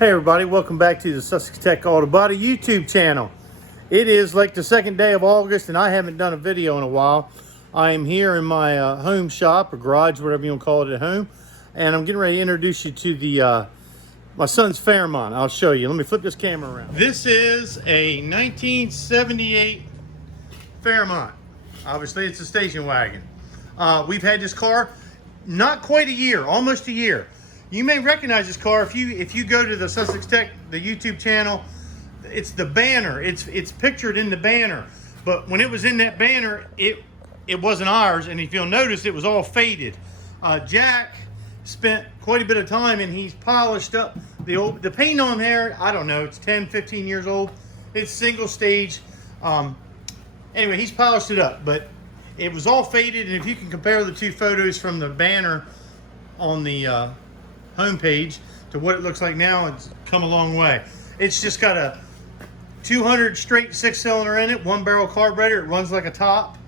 Hey everybody, welcome back to the Sussex Tech Auto Body YouTube channel. It is like the second day of August and I haven't done a video in a while. I am here in my home shop or garage, whatever you want to call it at home, and I'm getting ready to introduce you to the my son's Fairmont. I'll show you. Let me flip this camera around. This is a 1978 Fairmont. Obviously it's a station wagon. We've had this car not quite a year, almost a year. You may recognize this car if you go to the Sussex Tech, the YouTube channel. It's the banner. It's pictured in the banner. But when it was in that banner, it wasn't ours. And if you'll notice, it was all faded. Jack spent quite a bit of time and he's polished up the paint on there. I don't know. It's 10, 15 years old. It's single stage. Anyway, he's polished it up, but it was all faded. And if you can compare the two photos from the banner on the homepage to what it looks like now, it's come a long way. It's just got a 200 straight 6-cylinder in it, 1-barrel carburetor. It runs like a top.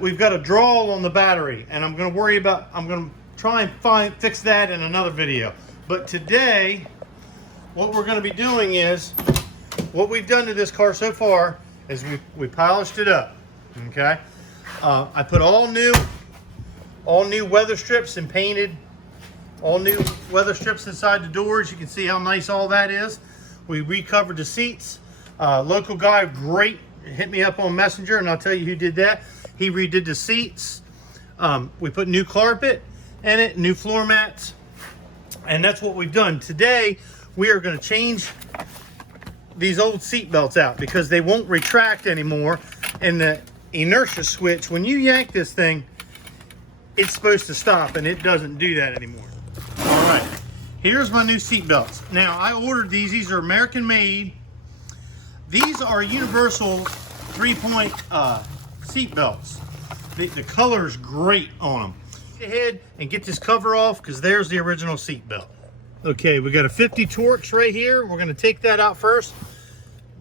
We've got a drawl on the battery, and I'm going to try and fix that in another video. But today, what we're going to be doing is, what we've done to this car so far is we polished it up. Okay, I put all new weather strips and painted all new weather strips inside the doors. You can see how nice all that is. We recovered the seats. Local guy, great, hit me up on Messenger, and I'll tell you who did that. He redid the seats. We put new carpet in it, new floor mats, and that's what we've done. Today, we are going to change these old seat belts out because they won't retract anymore. And the inertia switch, when you yank this thing, it's supposed to stop, and it doesn't do that anymore. All right, here's my new seat belts. Now, I ordered these. These are American made. These are universal 3-point seat belts. The color is great on them. Go ahead and get this cover off because there's the original seat belt. Okay, we got a 50 Torx right here. We're going to take that out first.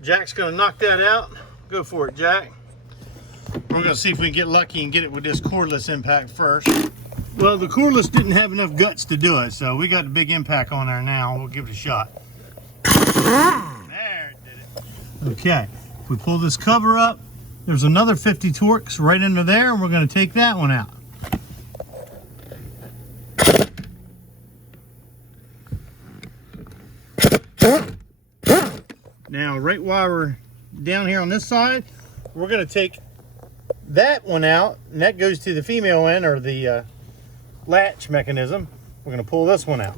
Jack's going to knock that out. Go for it, Jack. We're going to see if we can get lucky and get it with this cordless impact first. Well, the cordless didn't have enough guts to do it, so we got the big impact on there now. We'll give it a shot. There, it did it. Okay, if we pull this cover up, there's another 50 Torx right under there, and we're going to take that one out. Now, right while we're down here on this side, we're going to take that one out, and that goes to the female end, or the latch mechanism. We're going to pull this one out.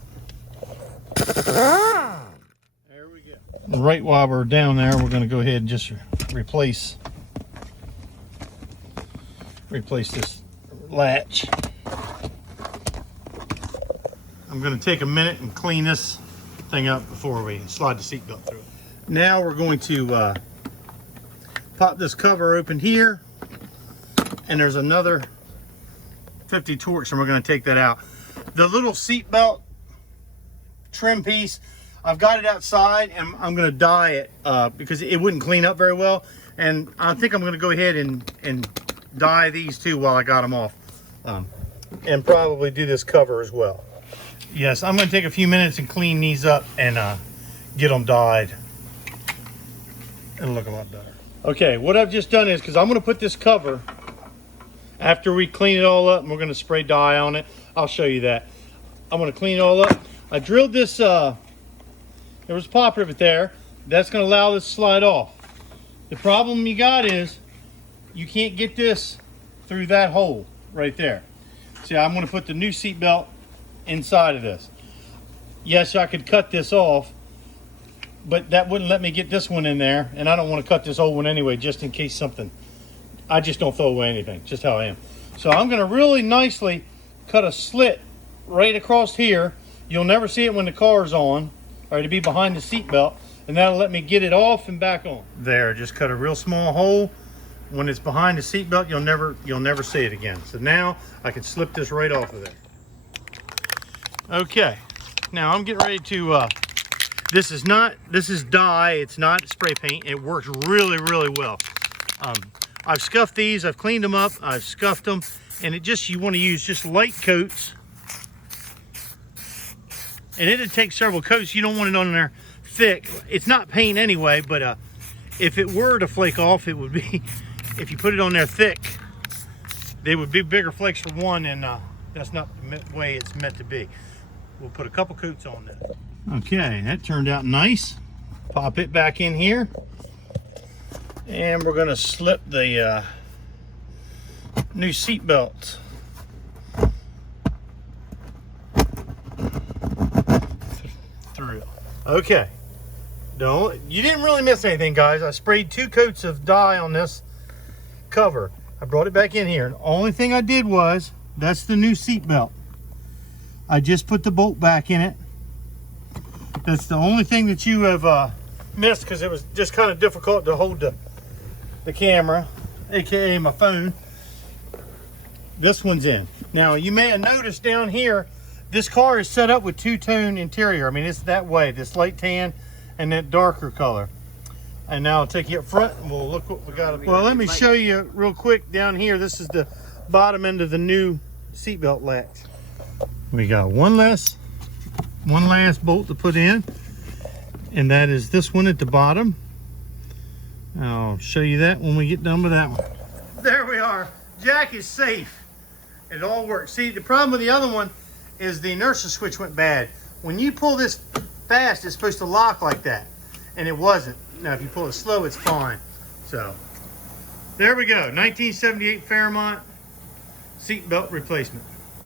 There we go. Right while we're down there, we're going to go ahead and just replace this latch. I'm going to take a minute and clean this thing up before we slide the seatbelt through it. Now we're going to pop this cover open here, and there's another 50 Torx, and we're going to take that out. The little seat belt trim piece, I've got it outside, and I'm going to dye it because it wouldn't clean up very well, and I think I'm going to go ahead and dye these too while I got them off, and probably do this cover as well. Yes, I'm going to take a few minutes and clean these up and get them dyed. It'll look a lot better. Okay, what I've just done is, because I'm going to put this cover after we clean it all up, and we're going to spray dye on it. I'll show you that. I'm going to clean it all up. I drilled this, there was a pop rivet there. That's going to allow this to slide off. The problem you got is you can't get this through that hole right there. See, I'm going to put the new seat belt inside of this. Yes, I could cut this off, but that wouldn't let me get this one in there, and I don't want to cut this old one anyway, just in case something. I just don't throw away anything, just how I am. So I'm going to really nicely cut a slit right across here. You'll never see it when the car's on, or it'll be behind the seat belt, and that'll let me get it off and back on. There, just cut a real small hole. When it's behind the seat belt, you'll never see it again. So now I can slip this right off of there. Okay, now I'm getting ready to this is dye, it's not spray paint. It works really, really well. I've scuffed these, I've cleaned them up, I've scuffed them, and you want to use just light coats And it'd take several coats. You don't want it on there thick. It's not paint anyway, but if it were to flake off, it would be, if you put it on there thick, they would be bigger flakes for one, and that's not the way it's meant to be. We'll put a couple coats on this. Okay, that turned out nice. Pop it back in here. And we're gonna slip the new seat belt through. Okay. You didn't really miss anything, guys. I sprayed 2 coats of dye on this cover. I brought it back in here. The only thing I did was, that's the new seat belt. I just put the bolt back in it. That's the only thing that you have missed, because it was just kind of difficult to hold the camera, aka my phone. This one's in. Now, you may have noticed down here, this car is set up with 2-tone interior. I mean, it's that way, this light tan and that darker color. And now I'll take you up front and we'll look what we got. Well, let me show you real quick down here. This is the bottom end of the new seatbelt latch. We got one last bolt to put in, and that is this one at the bottom. I'll show you that when we get done with that one. There we are. Jack is safe. It all works. See, the problem with the other one is the inertia switch went bad. When you pull this fast, it's supposed to lock like that, and it wasn't. Now, if you pull it slow, it's fine. So, there we go. 1978 Fairmont seat belt replacement.